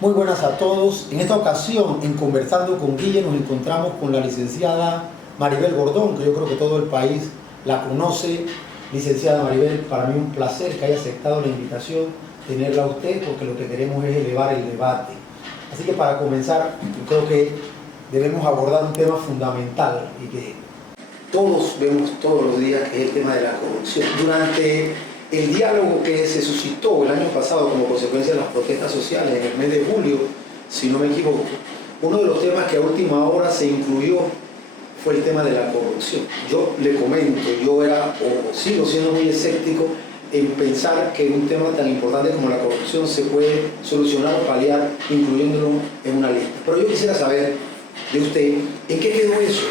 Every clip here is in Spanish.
Muy buenas a todos. En esta ocasión, en Conversando con Guille, nos encontramos con la licenciada Maribel Gordón, que yo creo que todo el país la conoce. Licenciada Maribel, para mí un placer que haya aceptado la invitación, tenerla a usted, porque lo que queremos es elevar el debate. Así que para comenzar, yo creo que debemos abordar un tema fundamental y que todos vemos todos los días, que es el tema de la corrupción. Durante el diálogo que se suscitó el año pasado como consecuencia de las protestas sociales en el mes de julio, si no me equivoco, uno de los temas que a última hora se incluyó fue el tema de la corrupción. Yo le comento, yo era o sigo siendo muy escéptico en pensar que un tema tan importante como la corrupción se puede solucionar o paliar incluyéndolo en una lista. Pero yo quisiera saber de usted, ¿en qué quedó eso?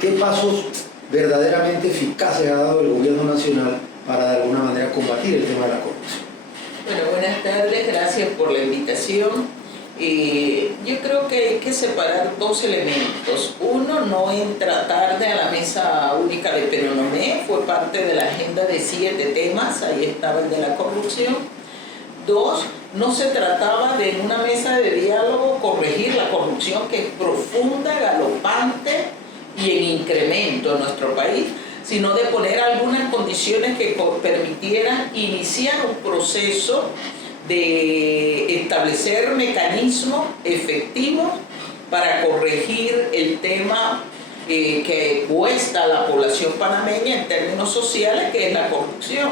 ¿Qué pasos verdaderamente eficaces ha dado el gobierno nacional para de alguna manera combatir el tema de la corrupción? Bueno, buenas tardes, gracias por la invitación. Yo creo que hay que separar dos elementos. Uno, no entrar tarde a la mesa única de Penonomé, fue parte de la agenda de 7 temas, ahí estaba el de la corrupción. Dos, no se trataba de en una mesa de diálogo corregir la corrupción, que es profunda, galopante y en incremento en nuestro país, sino de poner algunas condiciones que permitieran iniciar un proceso de establecer mecanismos efectivos para corregir el tema que cuesta a la población panameña en términos sociales, que es la corrupción.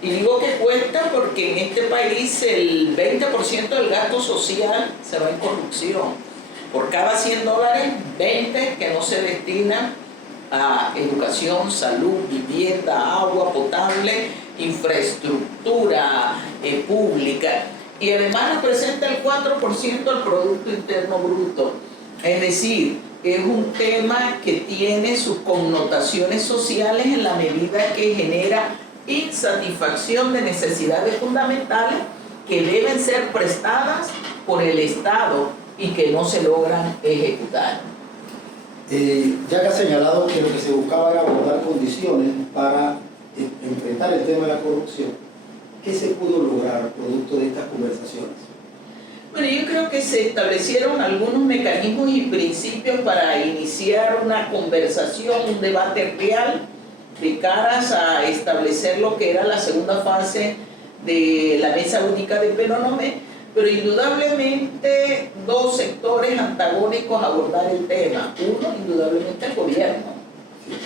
Y digo que cuesta porque en este país el 20% del gasto social se va en corrupción. Por cada $100, 20 que no se destinan a educación, salud, vivienda, agua potable, infraestructura pública, y además representa el 4% del Producto Interno Bruto. Es decir, es un tema que tiene sus connotaciones sociales en la medida que genera insatisfacción de necesidades fundamentales que deben ser prestadas por el Estado y que no se logran ejecutar. Ya que ha señalado que lo que se buscaba era abordar condiciones para enfrentar el tema de la corrupción, ¿qué se pudo lograr producto de estas conversaciones? Bueno, yo creo que se establecieron algunos mecanismos y principios para iniciar una conversación, un debate real de caras a establecer lo que era la segunda fase de la mesa única de Penonomé, pero indudablemente dos sectores antagónicos a abordar el tema. Uno, indudablemente el gobierno.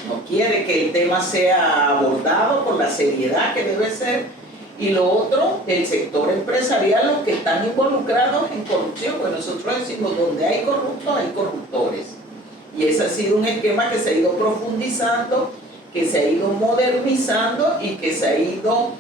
No quiere que el tema sea abordado con la seriedad que debe ser. Y lo otro, el sector empresarial, los que están involucrados en corrupción. Pues nosotros decimos, donde hay corruptos, hay corruptores. Y ese ha sido un esquema que se ha ido profundizando, que se ha ido modernizando y que se ha ido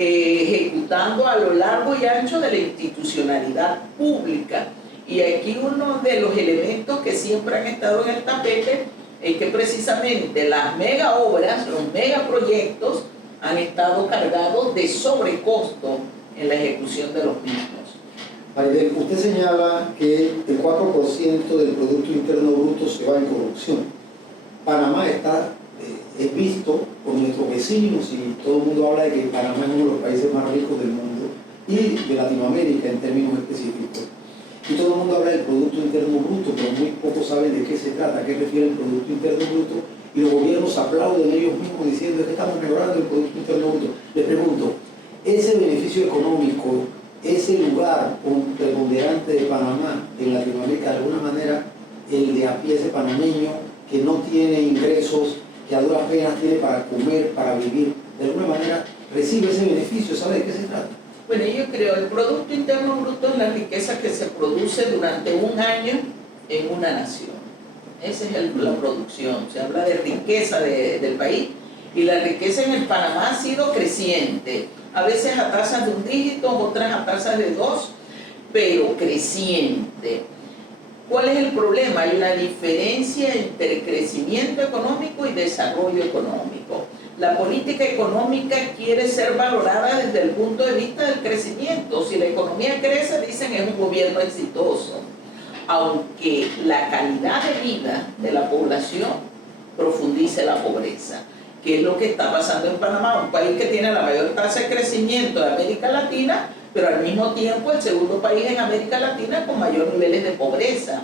ejecutando a lo largo y ancho de la institucionalidad pública. Y aquí uno de los elementos que siempre han estado en el tapete es que precisamente las mega obras, los megaproyectos han estado cargados de sobrecosto en la ejecución de los mismos. Maribel, usted señala que el 4% del Producto Interno Bruto se va en corrupción. Panamá está es visto por nuestros vecinos y todo el mundo habla de que Panamá es uno de los países más ricos del mundo y de Latinoamérica en términos específicos. Y todo el mundo habla del Producto Interno Bruto, pero muy pocos saben de qué se trata, a qué refiere el Producto Interno Bruto, y los gobiernos aplauden ellos mismos diciendo que estamos mejorando el Producto Interno Bruto. Les pregunto, ese beneficio económico, ese lugar preponderante de Panamá en Latinoamérica, de alguna manera el de a pie, ese panameño que no tiene ingresos, que a duras penas tiene para comer, para vivir, de alguna manera recibe ese beneficio, ¿sabe de qué se trata? Bueno, yo creo que el Producto Interno Bruto es la riqueza que se produce durante un año en una nación. Esa es la producción. Se habla de riqueza del país, y la riqueza en el Panamá ha sido creciente, a veces a tasas de 1 dígito, otras a tasas de 2, pero creciente. ¿Cuál es el problema? Hay una diferencia entre crecimiento económico y desarrollo económico. La política económica quiere ser valorada desde el punto de vista del crecimiento. Si la economía crece, dicen es un gobierno exitoso. Aunque la calidad de vida de la población profundice la pobreza, que es lo que está pasando en Panamá, un país que tiene la mayor tasa de crecimiento de América Latina, pero al mismo tiempo el segundo país en América Latina con mayores niveles de pobreza.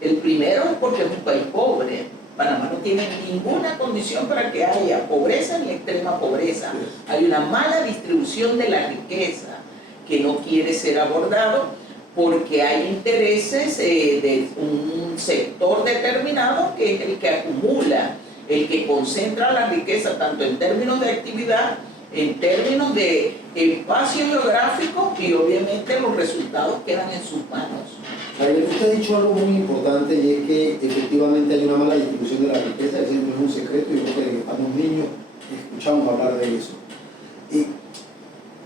El primero es porque es un país pobre. Panamá no tiene ninguna condición para que haya pobreza ni extrema pobreza. Hay una mala distribución de la riqueza que no quiere ser abordado porque hay intereses de un sector determinado que es el que acumula, el que concentra la riqueza tanto en términos de actividad, en términos de espacio geográfico y obviamente los resultados quedan en sus manos. Usted ha dicho algo muy importante y es que efectivamente hay una mala distribución de la riqueza, eso no es un secreto y creo que estamos niños escuchamos hablar de eso.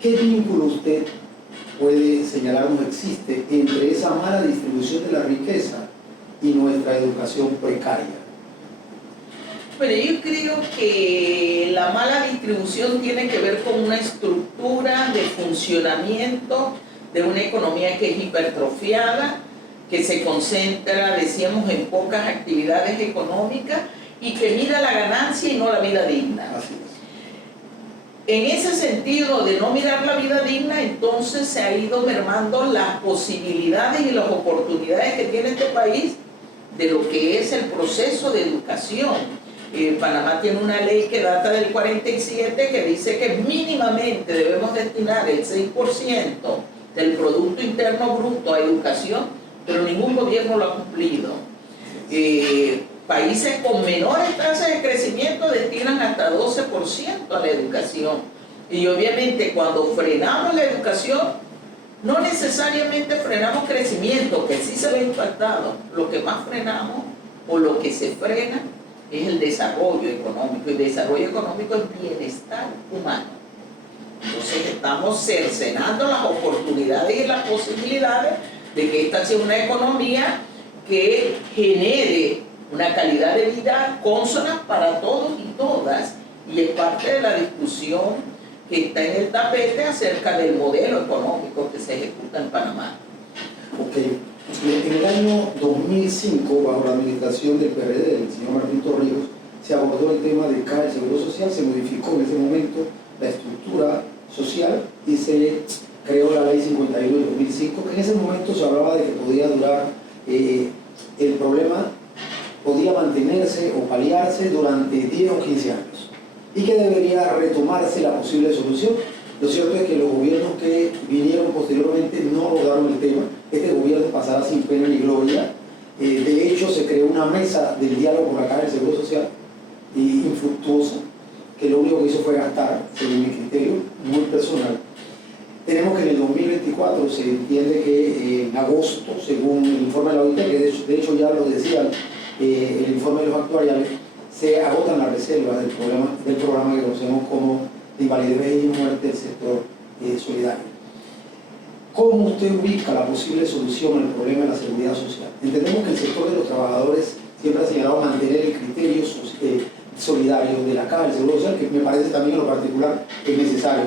¿Qué vínculo usted puede señalarnos existe entre esa mala distribución de la riqueza y nuestra educación precaria? Pero yo creo que la mala distribución tiene que ver con una estructura de funcionamiento de una economía que es hipertrofiada, que se concentra, decíamos, en pocas actividades económicas y que mira la ganancia y no la vida digna. Así es. En ese sentido de no mirar la vida digna, entonces se ha ido mermando las posibilidades y las oportunidades que tiene este país de lo que es el proceso de educación. Panamá tiene una ley que data del 47 que dice que mínimamente debemos destinar el 6% del Producto Interno Bruto a educación, pero ningún gobierno lo ha cumplido. Países con menores tasas de crecimiento destinan hasta 12% a la educación. Y obviamente cuando frenamos la educación, no necesariamente frenamos crecimiento, que sí se ve impactado. Lo que más frenamos o lo que se frena es el desarrollo económico. Y desarrollo económico es bienestar humano. Entonces estamos cercenando las oportunidades y las posibilidades de que esta sea una economía que genere una calidad de vida consona para todos y todas, y es parte de la discusión que está en el tapete acerca del modelo económico que se ejecuta en Panamá. Ok. En el año 2005, bajo la administración del PRD, del señor Martín Torrijos, se abordó el tema de Caja del Seguro Social, se modificó en ese momento la estructura social y se creó la Ley 51 de 2005, que en ese momento se hablaba de que podía durar el problema, podía mantenerse o paliarse durante 10 o 15 años y que debería retomarse la posible solución. Lo cierto es que los gobiernos que vinieron posteriormente no lograron el tema. Este gobierno pasará sin pena ni gloria. De hecho, se creó una mesa del diálogo con la Caja del Seguro Social infructuosa, que lo único que hizo fue gastar, según mi criterio muy personal. Tenemos que en el 2024 se entiende que en agosto, según el informe de la OIT, que de hecho ya lo decía el informe de los actuariales, se agotan las reservas del programa que conocemos como de invalidez y muerte del sector solidario. ¿Cómo usted ubica la posible solución al problema de la seguridad social? Entendemos que el sector de los trabajadores siempre ha señalado mantener el criterio solidario de la Caja del Seguro Social, que me parece también en lo particular es necesario.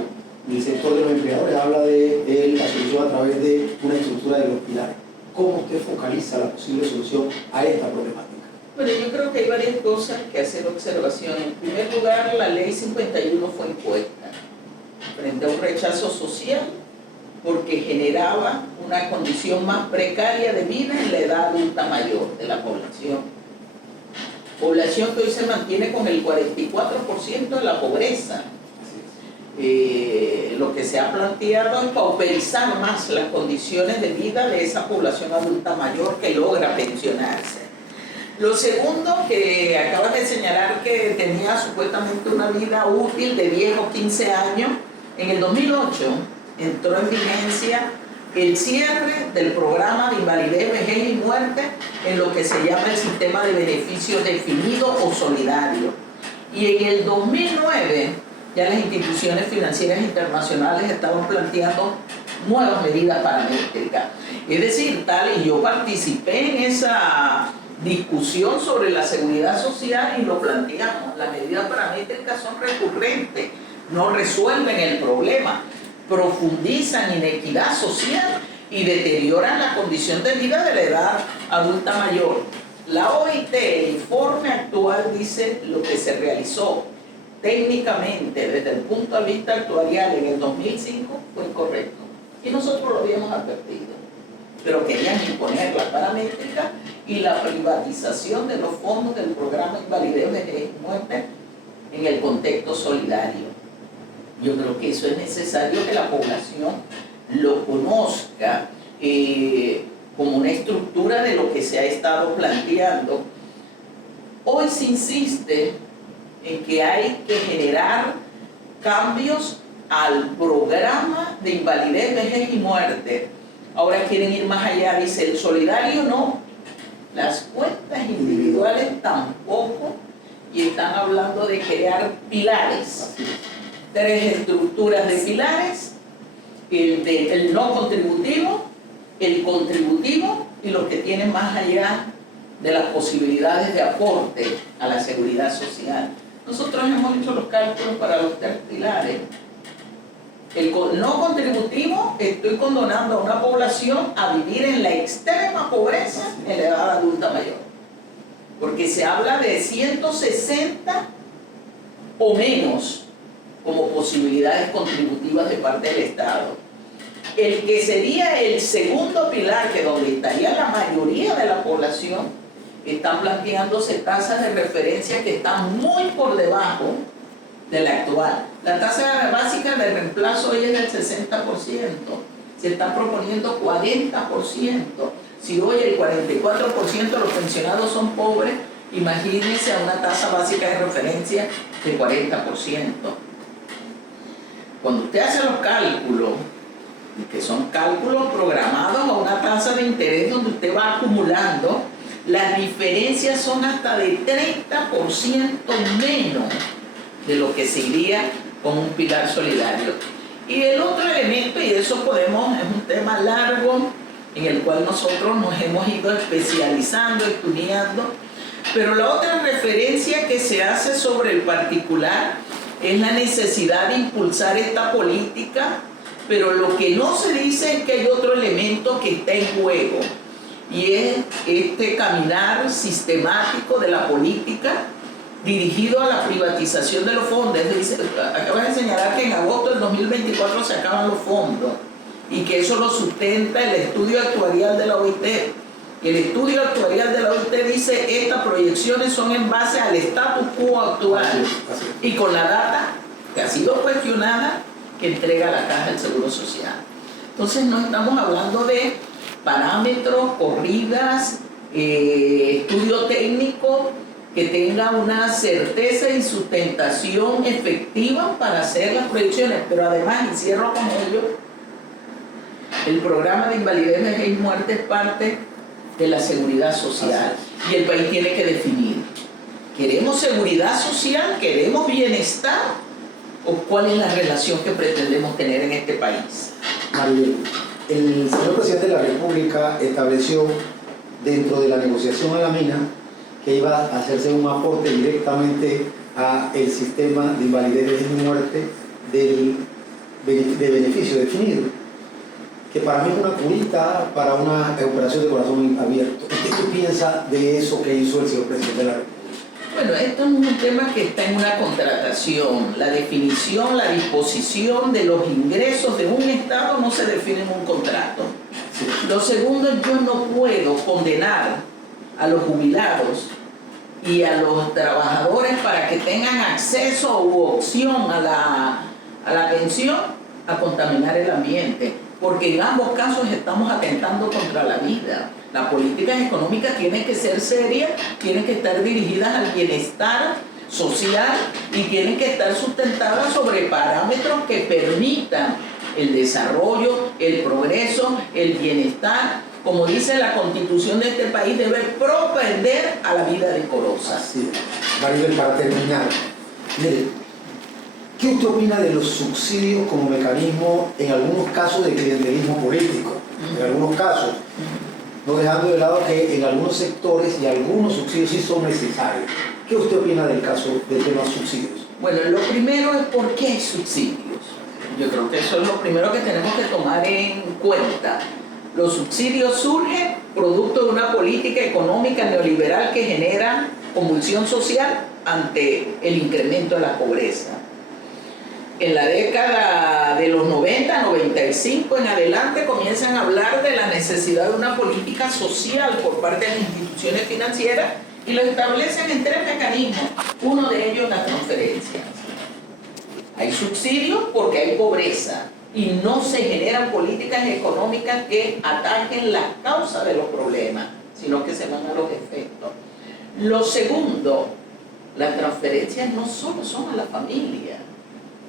El sector de los empleadores habla de la solución a través de una estructura de los pilares. ¿Cómo usted focaliza la posible solución a esta problemática? Bueno, yo creo que hay varias cosas que hacer observación. En primer lugar, la Ley 51 fue impuesta frente a un rechazo social porque generaba una condición más precaria de vida en la edad adulta mayor de la población. Población que hoy se mantiene con el 44% de la pobreza. Lo que se ha planteado es pauperizar más las condiciones de vida de esa población adulta mayor que logra pensionarse. Lo segundo, que acabas de señalar que tenía supuestamente una vida útil de 10 o 15 años, en el 2008 entró en vigencia el cierre del programa de invalidez, vejez y muerte en lo que se llama el sistema de beneficios definido o solidario. Y en el 2009 ya las instituciones financieras internacionales estaban planteando nuevas medidas paramétricas. Es decir, y yo participé en esa discusión sobre la seguridad social y lo planteamos. Las medidas paramétricas son recurrentes, no resuelven el problema, profundizan inequidad social y deterioran la condición de vida de la edad adulta mayor. La OIT, el informe actual, dice lo que se realizó técnicamente desde el punto de vista actuarial en el 2005 fue incorrecto. Y nosotros lo habíamos advertido. Pero querían imponer la paramétrica y la privatización de los fondos del programa Invalidez, Vejez y Muerte en el contexto solidario. Yo creo que eso es necesario que la población lo conozca como una estructura de lo que se ha estado planteando. Hoy se insiste en que hay que generar cambios al programa de invalidez, vejez y muerte. Ahora quieren ir más allá, dice el solidario no, las cuentas individuales tampoco, y están hablando de crear pilares, 3 estructuras de pilares, el no contributivo, el contributivo y los que tienen más allá de las posibilidades de aporte a la seguridad social. Nosotros hemos hecho los cálculos para los 3 pilares. El no contributivo, estoy condonando a una población a vivir en la extrema pobreza en la edad adulta mayor. Porque se habla de 160 o menos como posibilidades contributivas de parte del Estado. El que sería el segundo pilar, que donde estaría la mayoría de la población, están planteándose tasas de referencia que están muy por debajo de la actual. La tasa básica de reemplazo hoy es del 60%, se está proponiendo 40%. Si hoy el 44% de los pensionados son pobres, imagínense a una tasa básica de referencia de 40%. Cuando usted hace los cálculos, que son cálculos programados a una tasa de interés donde usted va acumulando, las diferencias son hasta de 30% menos de lo que se iría con un pilar solidario. Y el otro elemento, y eso es un tema largo en el cual nosotros nos hemos ido especializando, estudiando, pero la otra referencia que se hace sobre el particular es la necesidad de impulsar esta política, pero lo que no se dice es que hay otro elemento que está en juego, y es este caminar sistemático de la política dirigido a la privatización de los fondos. Acabas de señalar que en agosto del 2024 se acaban los fondos y que eso lo sustenta el estudio actuarial de la OIT. El estudio actuarial de la OIT dice estas proyecciones son en base al status quo actual y con la data que ha sido cuestionada que entrega la Caja del Seguro Social. Entonces no estamos hablando de parámetros, corridas, estudio técnico que tenga una certeza y sustentación efectiva para hacer las proyecciones, pero además, y cierro con ello, el programa de invalidez, vejez y muerte es parte de la seguridad social y el país tiene que definir, ¿queremos seguridad social? ¿Queremos bienestar? ¿O cuál es la relación que pretendemos tener en este país? Maribel, el señor presidente de la República estableció dentro de la negociación a la mina que iba a hacerse un aporte directamente al sistema de invalidez, vejez y muerte de beneficio definido, que para mí es una curita para una operación de corazón abierto. ¿Qué piensa de eso que hizo el señor presidente de la República? Bueno, esto es un tema que está en una contratación. La definición, la disposición de los ingresos de un Estado no se define en un contrato. Sí. Lo segundo, yo no puedo condenar a los jubilados y a los trabajadores para que tengan acceso u opción a la pensión a contaminar el ambiente, porque en ambos casos estamos atentando contra la vida. Las políticas económicas tienen que ser serias, tienen que estar dirigidas al bienestar social y tienen que estar sustentadas sobre parámetros que permitan el desarrollo, el progreso, el bienestar. Como dice la Constitución de este país, debe propender a la vida decorosa. Así es. Maribel, para terminar, mire, ¿qué usted opina de los subsidios como mecanismo en algunos casos de clientelismo político? En algunos casos, no dejando de lado que en algunos sectores y algunos subsidios sí son necesarios. ¿Qué usted opina del caso del tema subsidios? Bueno, lo primero es por qué hay subsidios. Yo creo que eso es lo primero que tenemos que tomar en cuenta. Los subsidios surgen producto de una política económica neoliberal que genera convulsión social ante el incremento de la pobreza. en la década de los 90, 95 en adelante comienzan a hablar de la necesidad de una política social por parte de las instituciones financieras y lo establecen en 3 mecanismos. Uno de ellos, las transferencias. Hay subsidios porque hay pobreza y no se generan políticas económicas que ataquen las causas de los problemas, sino que se van a los efectos. Lo segundo, las transferencias no solo son a la familia,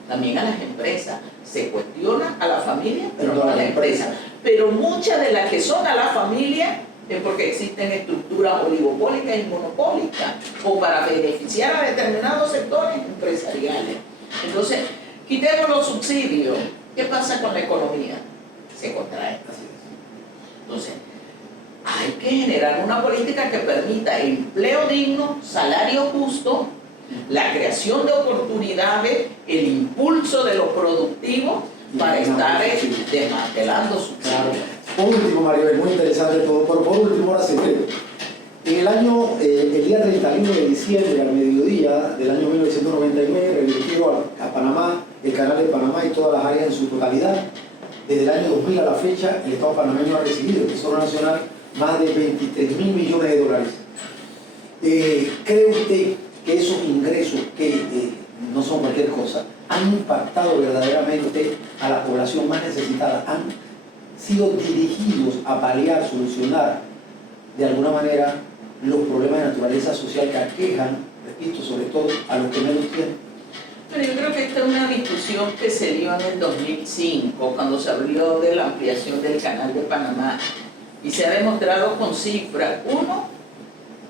también a las empresas. Se cuestiona a la familia, pero no a la empresa. Pero muchas de las que son a la familia es porque existen estructuras oligopólicas y monopólicas o para beneficiar a determinados sectores empresariales. Entonces, quitemos los subsidios. ¿Qué pasa con la economía? Se contrae. Entonces, hay que generar una política que permita empleo digno, salario justo, la creación de oportunidades, el impulso de lo productivo para estar desmantelando subsidios. Claro. Por último, Maribel, muy interesante todo, pero por último, ahora sí, en el día 31 de diciembre, al mediodía del año 1999, revirtió a Panamá, el Canal de Panamá y todas las áreas en su totalidad. Desde el año 2000 a la fecha, el Estado panameño ha recibido del Tesoro Nacional más de 23.000 millones de dólares. ¿Cree usted que esos ingresos, que no son cualquier cosa, han impactado verdaderamente a la población más necesitada? ¿Han sido dirigidos a paliar, solucionar de alguna manera los problemas de naturaleza social que aquejan, repito, sobre todo a los que menos tienen? Pero yo creo que esta es una discusión que se dio en el 2005, cuando se habló de la ampliación del Canal de Panamá, y se ha demostrado con cifras. Uno,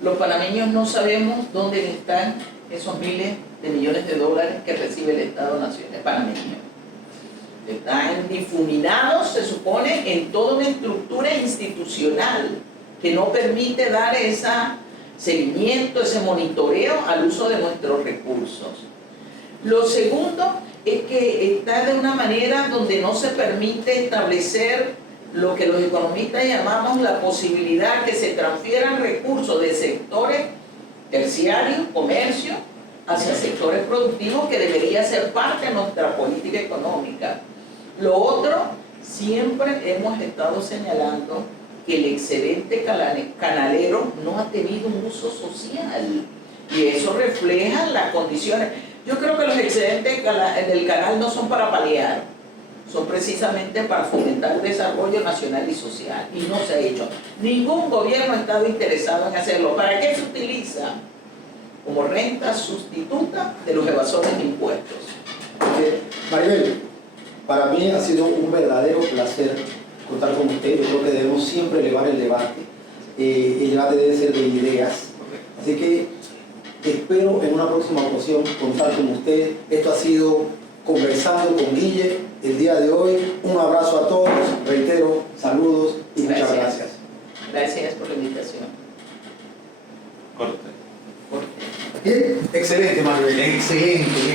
los panameños no sabemos dónde están esos miles de millones de dólares que recibe el Estado Nacional panameño. Están difuminados, se supone, en toda una estructura institucional que no permite dar ese seguimiento, ese monitoreo al uso de nuestros recursos. Lo segundo es que está de una manera donde no se permite establecer lo que los economistas llamamos la posibilidad que se transfieran recursos de sectores terciarios, comercio, hacia sectores productivos, que debería ser parte de nuestra política económica. Lo otro, siempre hemos estado señalando que el excedente canalero no ha tenido un uso social y eso refleja las condiciones. Yo creo que los excedentes del canal no son para paliar, son precisamente para fomentar el desarrollo nacional y social, y no se ha hecho. Ningún gobierno ha estado interesado en hacerlo. ¿Para qué se utiliza? Como renta sustituta de los evasores de impuestos. Maribel, para mí ha sido un verdadero placer contar con usted. Yo creo que debemos siempre elevar el debate. El debate debe ser de ideas. Así que espero en una próxima ocasión contar con usted. Esto ha sido Conversando con Guille el día de hoy. Un abrazo a todos, reitero, saludos y muchas gracias. Gracias por la invitación. Corte. Bien, excelente, Maribel, excelente.